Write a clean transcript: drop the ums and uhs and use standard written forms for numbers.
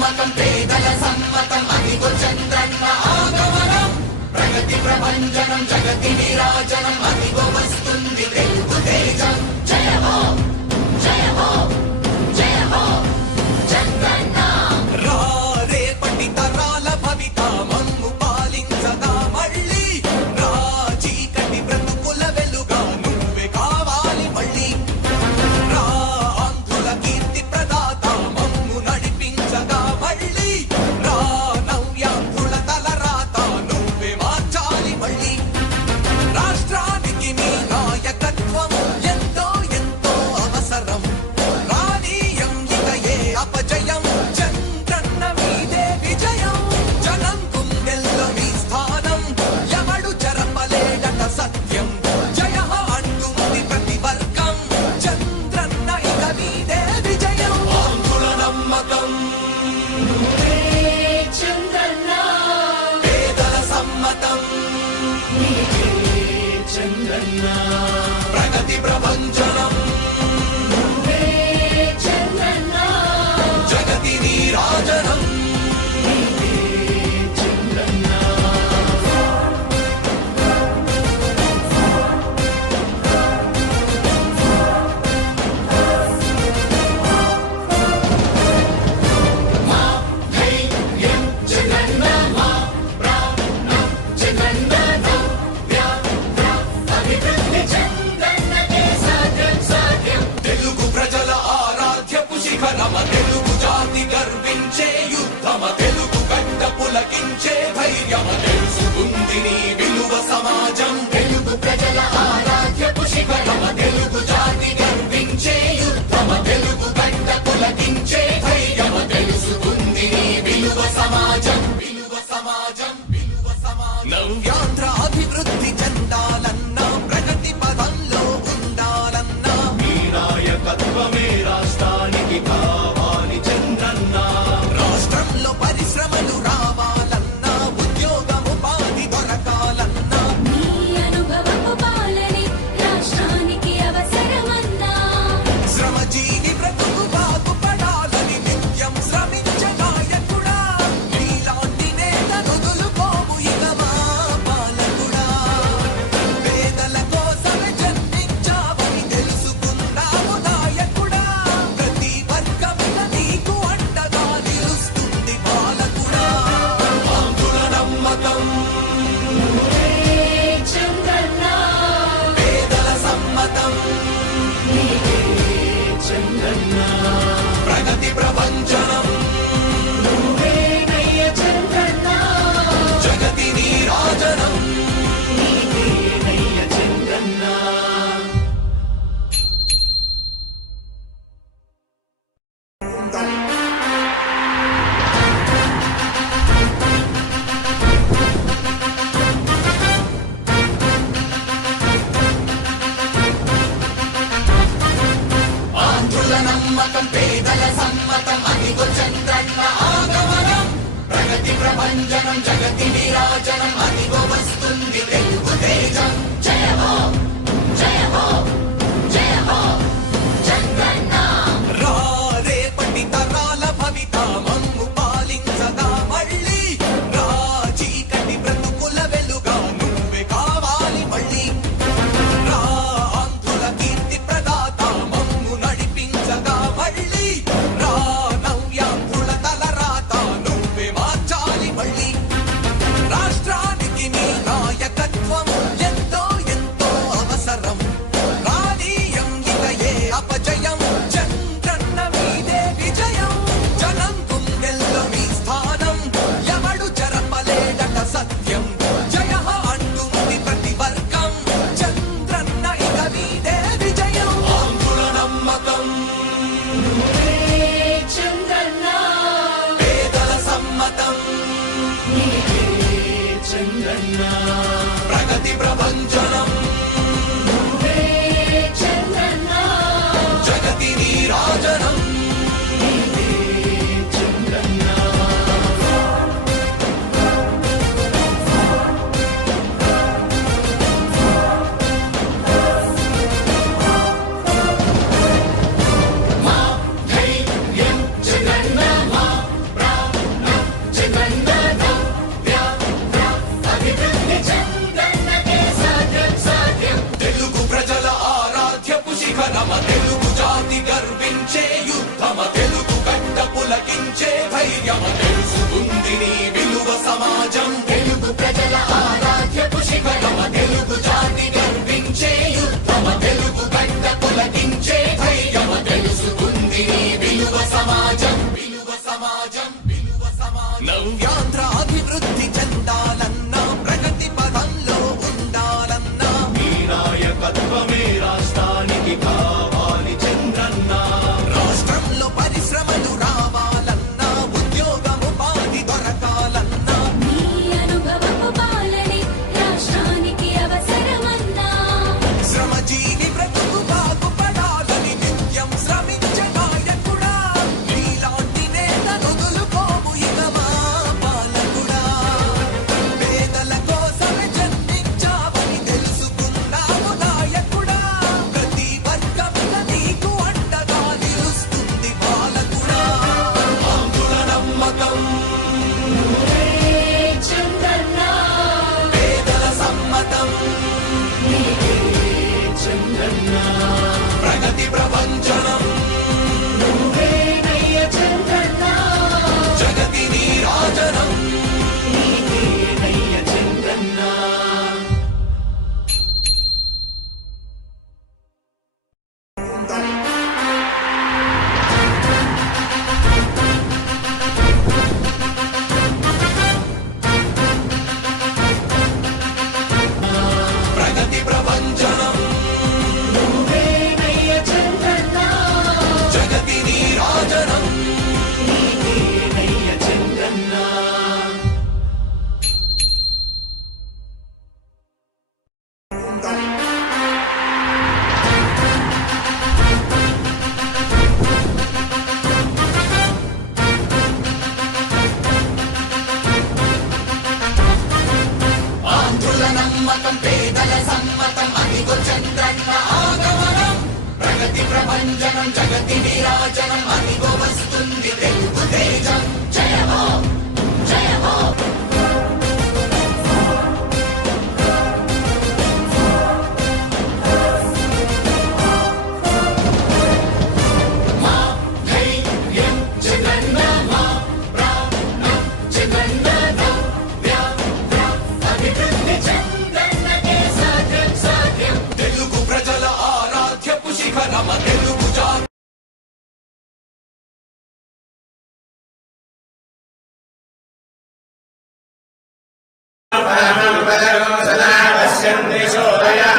నమ్మకం పేదల సమ్మతం అదిగో చంద్రన్న ఆగమనం ప్రగతి ప్రభంజనం జగతి నీరాజనం అదిగో వస్తుంది తెలుగు తేజం జయ హో జయ హో జయ హో చంద్రన్న రా రేపటి తరాల భవిత మమ్ము పాలించదా మళ్ళీ రా చీకటి బ్రతుకుల వెలుగా నువ్వే కావాలి మళ్ళీ రా ఆంధ్రుల కీర్తి ప్రదాత మమ్ము నడిపించగా మళ్ళీ రా నవ్యాంధ్రుల తలరాత నువ్వే మార్చాలి మళ్ళీ రాష్ట్రానికి నీ నాయకత్వం ఎంతో ఎంతో అవసరం రానీయం ఇక ఏ అపజయం చంద్రన్న మీదే విజయం జనం గుండెల్లో మీ స్థానం ఎవడు చెరపలేడట సత్యం జయ హో అంటుంది ప్రతి వర్గం చంద్రన్న ఇక మీదే విజయం ఆంధ్రుల నమ్మకం చంద్రన్న పేదల సమ్మతం చంద్రన్న ప్రగతి ప్రభంజనం చంద్రన్న జగతి నీరాజనం చంద్రన్న మా ధైర్యం చంద్రన్న మా ప్రాణం చంద్రన్న నవ్య అభివృద్ధి చంద్రన్నకే సాధ్యం సాధ్యం తెలుగు ప్రజల ఆరాధ్యపు శిఖరమ తెలుగు జాతి గర్వించే యుద్ధమ తెలుగు గడ్డ పులకించే ధైర్యమ తెలుసుకుంది నీ విలువ సమాజం తెలుగు ప్రజల ఆరాధ్యపు శిఖరమ తెలుగు జాతి గర్వించే యుద్ధమ తెలుగు గడ్డ పులకించే ధైర్యమ తెలుసుకుంది నీ విలువ సమాజం విలువ సమాజం విలువ సమాజం నవ్యాంధ్ర అభివృద్ధి చెందాలన్నా ప్రగతి పదంలో ఉండాలన్నా మీ నాయకత్వమే రాష్ట్రానికి కావాలి చంద్రన్న రాష్ట్రంలో పరిశ్రమలు రావాలన్నా ఉద్యోగం ఉపాధి దొరకాలన్నా నీ అనుభవపు పాలనే రాష్ట్రానికి అవసరమన్నా శ్రమజీవి బ్రతుకు బాగుపడాలని నిత్యం శ్రమించే నాయకుడా నీలాంటి నేత వదులుకోవు ఇక మా పాలకుడా పేదల కోసమే జన్మించావని తెలుసుకున్నావు నాయకుడా ప్రతి వర్గంలో నీకు అండగా నిలుస్తుంది పాలకుడా ఆంధ్రుల నమ్మకం చంద్రన్న పేదల సమ్మతం చంద్రన్న ప్రగతి ప్రభంజనం నువ్వేనయ్య చంద్రన్న జగతి నీరాజనం నీవేనయ్య చంద్రన్న ఆంధ్రుల నమ్మకం పేదల సమ్మతం అదిగో చంద్రన్న ఆగమనం ప్రగతి ప్రభంజనం జగతి నీరాజనం అదిగో వస్తుంది తెలుగు తేజం జయ హో జయ హో జయ హో చంద్రన్న రా రేపటి తరాల భవిత మమ్ము పాలించదా మళ్ళీ రా చీకటి బ్రతుకుల వెలుగా నువ్వే కావాలి మళ్ళీ రా ఆంధ్రుల కీర్తి ప్రదాత మమ్ము నడిపించగా మళ్ళీ రా నవ్యాంధ్రుల తలరాత నువ్వే మార్చాలి మళ్ళీ రాష్ట్రానికి నీ నాయకత్వం ఎంతో ఎంతో అవసరం రా ప్రగతి ప్రభంజనం నువ్వేనయ్య చంద్రన్న జగతి నీరాజనం నీవేనయ్య చంద్రన్న ఆంధ్రుల నమ్మకం పేదల సమ్మతం అదిగో చంద్రన్న ఆగమనం ప్రగతి ప్రభంజనం జగతి నీరాజనం అదిగో వస్తుంది తెలుగు తేజం జయమో జయమో మా ధైర్యం జగన్న మా ప్రాణం జగన్న నవ్య అభివృద్ధి చంద్రన్నకే సాధ్యం సాధ్యం తెలుగు ప్రజల ఆరాధ్యపు శిఖరమ తెలుగు జాతి సదా పశ్యంతి సోదయః